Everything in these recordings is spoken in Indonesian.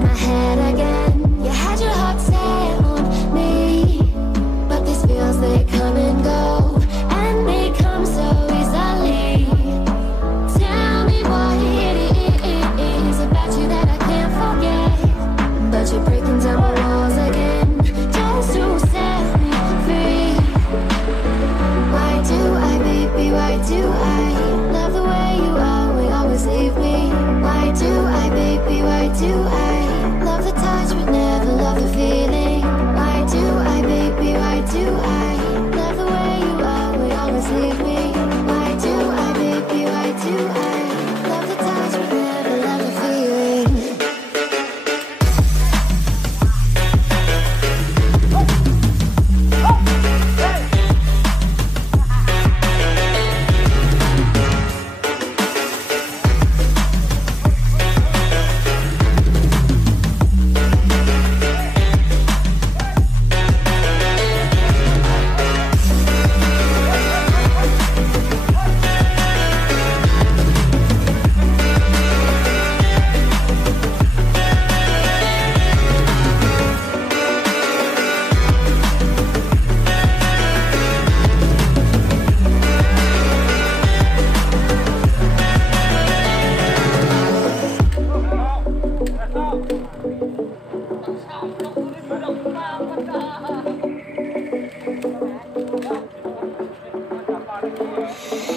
in my head again. You had your heart set on me, but these feels, they come and go, and they come so easily. Tell me what it is about you that I can't forget, but you're breaking down my walls again, just to set me free. Why do I, baby, why do I love the way you always leave me? Why do I, baby, why do I love the touch but never love the feeling? Why do I, baby, why do I love the way you always leave me? Why do I, baby, why do I love the touch but never love the feeling?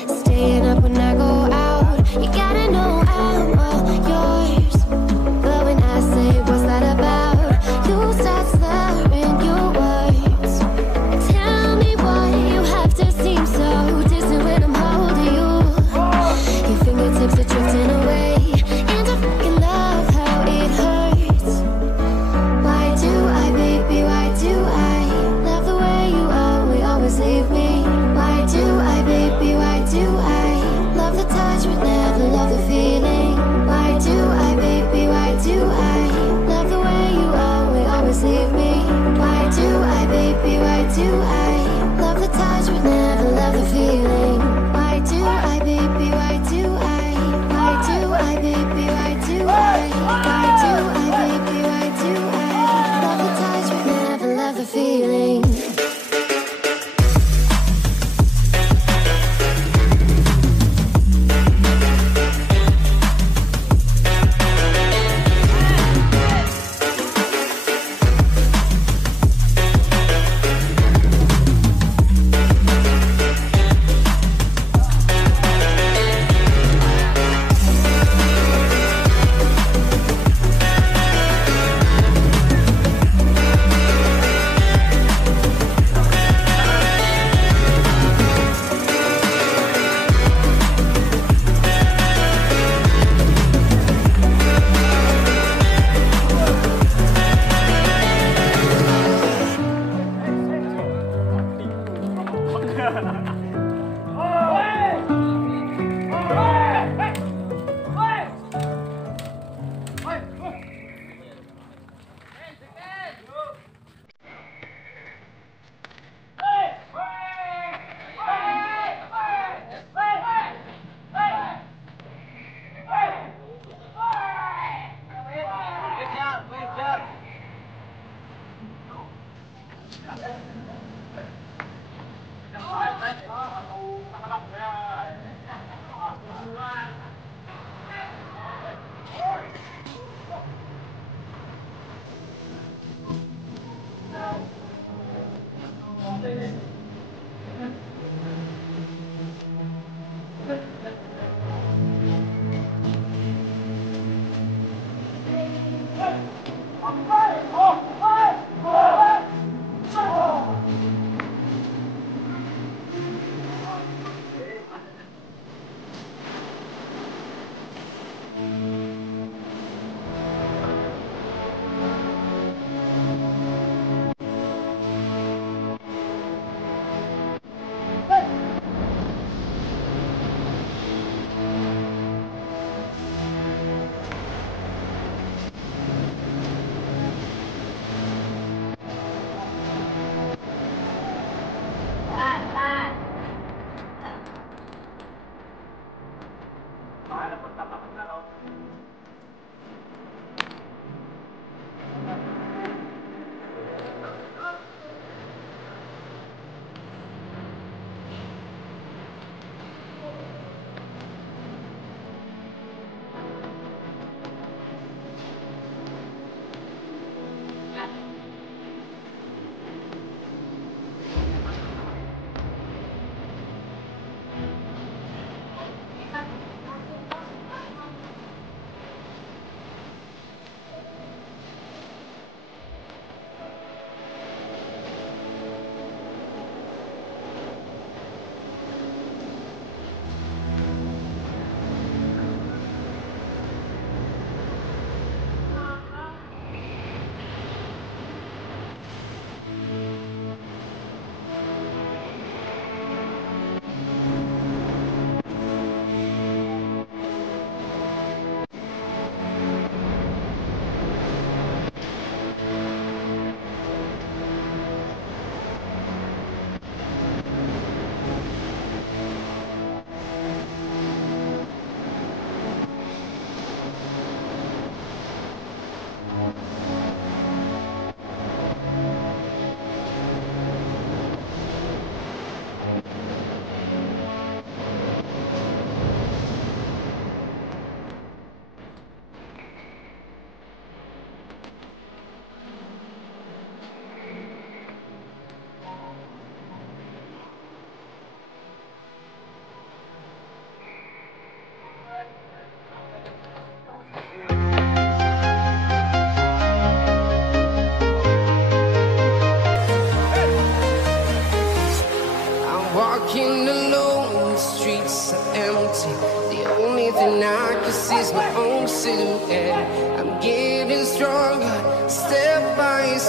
Staying up when I go out, you gotta know I'm all yours. But when I say what's that about, you start slurring your words. Tell me why you have to seem so distant when I'm holding you. Your fingertips are drifting away, and I fucking love how it hurts. Why do I, baby, why do I love the way you always leave me? Why do I, baby, why do I love the touch but never love the feeling? Why do I, baby, why do I love the way you always leave me? Why do I, baby, why do I love the touch but never love the feeling? Why do I, baby, why do I? Why do I, baby, why do I? Why do I, baby, why do I love the touch but never love the feeling?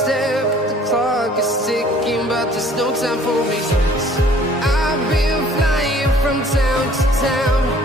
step, the clock is ticking, but there's no time for me. I've been flying from town to town.